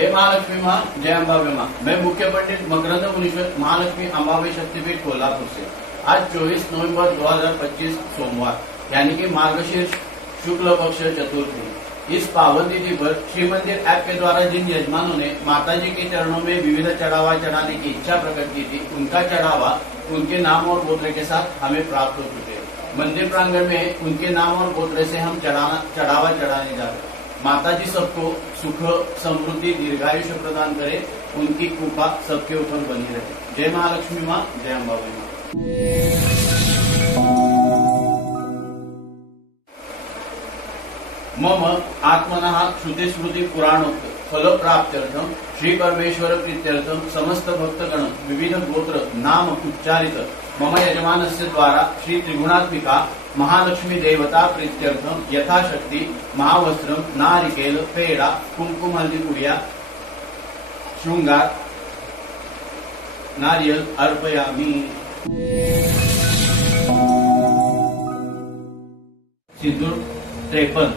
जय महालक्ष्मी माँ, जय अंबाबे माँ। मैं मुख्य पंडित मकरंद मुनीश्वर, महालक्ष्मी अंबाबे शक्तिपीठ कोल्हापुर से। आज 24 नवंबर 2025 सोमवार यानी कि मार्गशीर्ष शुक्ल पक्ष चतुर्थी। इस पावन तिथि पर श्री मंदिर ऐप के द्वारा जिन यजमानों ने माताजी के चरणों में विविध चढ़ावा चढ़ाने की इच्छा प्रकट की थी, उनका चढ़ावा उनके नाम और गोत्र के साथ हमें प्राप्त हो चुके हैं। मंदिर प्रांगण में उनके नाम और गोत्र से हम चढ़ावा चढ़ाने जा रहे हैं। माता जी सबको सुख समृद्धि दीर्घायुष्य प्रदान करे, उनकी कृपा सबके ऊपर बनी रहे। जय महालक्ष्मी माँ, जय अंबाबे माँ। मम आत्मनः श्रुति स्मृति पुराणोक्त फल प्राप्त्यर्थम श्री परमेश्वर प्रीत्यर्थम समस्त भक्तगण विविध गोत्र नाम उच्चारित मम यजमानस्य द्वारा श्री त्रिगुणात्मिका महालक्ष्मी देवता प्रीत्यर्थम यथाशक्ति महावस्त्रम नारिकेल पेड़ा कुमकुम हल्दी पुड़िया श्रृंगार नारियल अर्पयामि। सिंदूर 53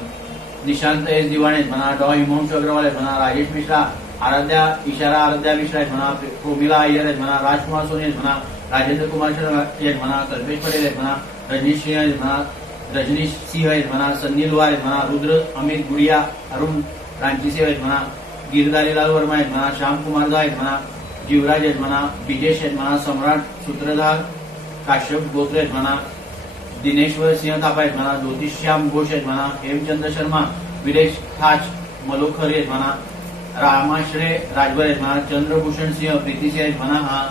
निशांत एस दिवाणे म्हणा, डॉ हिमांश अग्रवाल म्हणा, राजेश मिश्रा, आराध्या इशारा आराध्या मिश्रा म्हणा, प्रोमिला अय्यर म्हणा, राजकुमार सोनी म्हणा, राजेंद्र कुमार शर्मा म्हणा, कल्पेश पटेल म्हणा, रजनीश सिंह म्हणा, रजनीश सिंह म्हणा, सन्नी लुहार म्हणा, रुद्र अमित गुड़िया, अरुण रांचीसे म्हणा, गिरधारीलाल वर्मा म्हणा, श्याम कुमार दा म्हणा, जीवराज म्हणा, विजेश म्हणा, सम्राट सूत्रधार काश्यप गोत्र म्हणा, दिनेश्वर सिंह थापा म्हणा, ज्योतिश्याम घोष म्हणा, हेमचंद्र शर्मा, विरेश थाच मलोखर म्हणा, रामाश्रय राजभर म्हणा, चंद्रभूषण सिंह प्रीती सिंह म्हणा।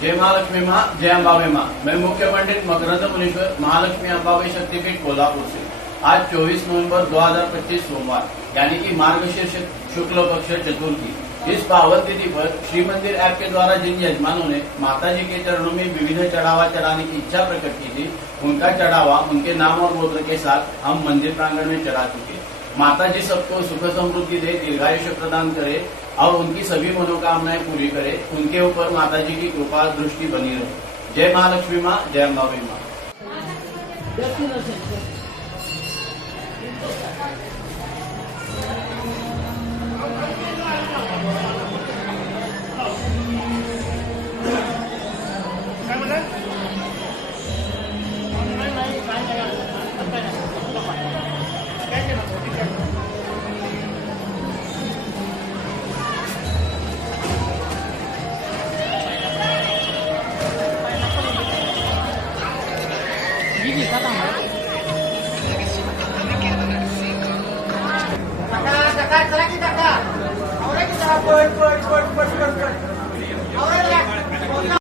जय महालक्ष्मी माँ, जय अंबाबे माँ। मैं मुख्य पंडित मकरंद मुनीश्वर, महालक्ष्मी अंबाबे शक्तिपीठ कोल्हापुर से। आज 24 नवंबर 2025 सोमवार यानी कि मार्गशीर्ष शुक्ल पक्ष चतुर्थी। इस पावन तिथि पर श्री मंदिर ऐप के द्वारा जिन यजमानों ने माताजी के चरणों में विविध चढ़ावा चढ़ाने की इच्छा प्रकट की थी, उनका चढ़ावा उनके नाम और गोत्र के साथ हम मंदिर प्रांगण में चढ़ा चुके। माता जी सबको सुख समृद्धि दे, दीर्घायुष्य प्रदान करे और उनकी सभी मनोकामनाएं पूरी करे। उनके ऊपर माता जी की कृपा दृष्टि बनी रहे। जय महालक्ष्मी माँ, जय अंबाबे माँ। Kakak, kakak, kakak.